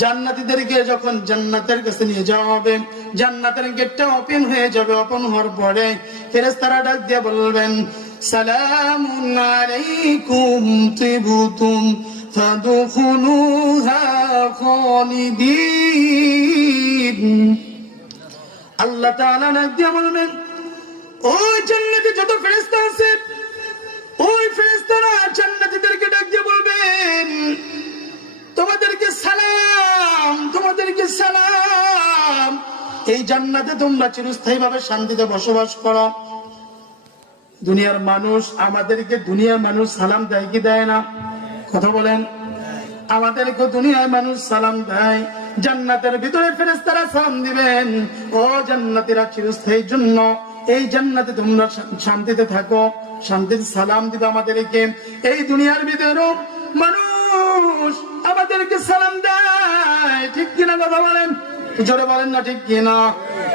জান্নাতীদেরকে যখন জান্নাতের কাছে নিয়ে যাওয়া হবে, জান্নাতের গেটটা ওপেন হয়ে যাবে। ওপেন হওয়ার পরে ফেরেশতারা ডাক দিয়ে বলবেন, সালামুন আলাইকুম তিবতুম ফাদখুলুহা খালিদিন। আল্লাহ তাআলা ডাক দিয়ে বলবেন, ওই জান্নাতে যত ফেরেশতা আছে, ওই ফেরেশতারা জান্নাতীদেরকে ডাক দিয়ে বলবেন, তোমাদেরকে সালাম, তোমাদেরকে সালাম। এই জান্নাতে তোমরা চিরস্থায়ী ভাবে শান্তিতে বসবাস করো। দুনিয়ার মানুষ আমাদেরকে, দুনিয়ার মানুষ সালাম দেয় কি দেয় না? কথা বলেন। আমাদেরকে দুনিয়ার মানুষ সালাম দেয়, জান্নাতের ভিতরে ফেরেশতারা সালাম দিবেন, ও জান্নাতীরা চিরস্থায়ীর জন্য এই জান্নাতে তোমরা শান্তিতে থাকো। শান্তির সালাম দিবে আমাদেরকে। এই দুনিয়ার ভিতরে মানুষ আমাদেরকে সালাম দেয়, ঠিক কিনা? কথা বলেন, জোরে বলেন না ঠিক কিনা?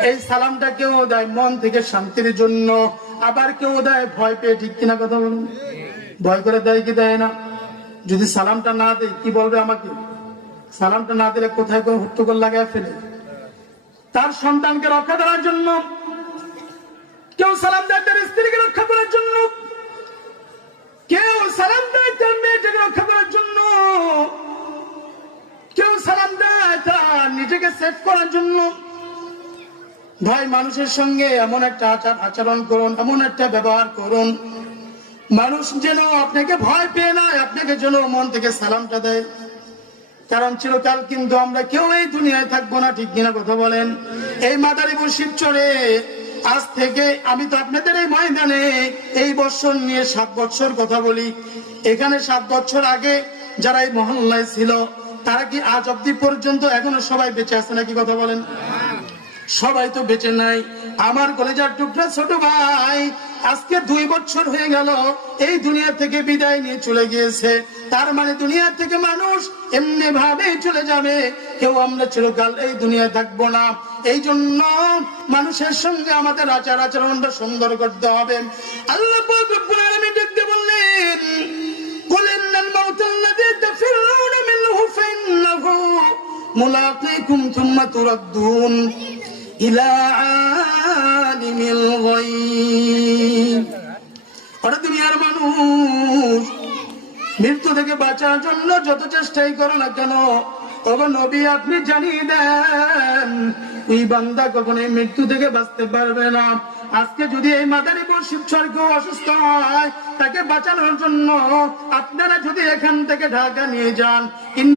এই সালামটা কেউ দেয় মন থেকে শান্তির জন্য, আবার কেউ দেয় ভয় পেয়ে, ঠিক কিনা? কথা বলেন। ভয় করে দেয় কি দেয় না? যদি সালামটা না দেয় কি বলবে আমাকে? সালামটা না দিলে কোথায় কোনো হট্টগোল লাগায় ফেলে। তার সন্তানকে রক্ষা করার জন্য কেউ সালাম দেয়, তার স্ত্রীকে রক্ষা করার জন্য কেউ সালাম দেয়, তার মেয়েটাকে রক্ষা করার জন্য কেউ সালাম দেয় তার নিজেকে সেভ করার জন্য। ভাই, মানুষের সঙ্গে এমন একটা আচরণ করুন, এমন একটা ব্যবহার করুন, মানুষ যেন আপনাকে ভয় পেয়ে না, আপনাকে যেন মন থেকে সালামটা দেয়। কারণ চিরকাল কিন্তু আমরা কেউ এই দুনিয়ায় থাকবো না, ঠিক কিনা? কথা বলেন। এই মাদারীপুর শিবচরে আজ থেকে আমি তো আপনাদের এই ময়দানে এই বছর নিয়ে 7 বছর কথা বলি। এখানে 7 বছর আগে যারা এই মহল্লায় ছিল তারা কি আজ অব্দি পর্যন্ত এখনো সবাই বেঁচে আছে নাকি? কথা বলেন। সবাই তো বেঁচে নাই। আমার কলেজার টুকরা ছোট ভাই আজকে 2 বছর হয়ে গেল এই দুনিয়া থেকে বিদায় নিয়ে চলে গিয়েছে। তার মানে দুনিয়া থেকে মানুষ এমনি ভাবে চলে যাবে, কেউ আমরা চিরকাল এই দুনিয়ায় থাকবো না। এই জন্য মানুষের সঙ্গে আমাদের আচরণটা সুন্দর করতে হবে। আল্লাহ পাক রব্বুল আলামিন দেখতে বললেন, কুল ইন্নাল মাউতাল্লাযী তাফিরুনা মিনহু ফাইন্নাহু মুলাকীকুম থুম্মা তুরাদ্দুন ইলা আলিমিল গায়ব। ওরা দুনিয়ার মানুষ মৃত্যু থেকে বাঁচার জন্য যত চেষ্টাই করো না কেন, তবে নবী আপনি জানিয়ে দেন এই বান্দা কখনোই মৃত্যু থেকে বাঁচতে পারবে না। আজকে যদি এই মাদারীপুর শিবচর কেউ অসুস্থ হয়, তাকে বাঁচানোর জন্য আপনারা যদি এখান থেকে ঢাকা নিয়ে যান,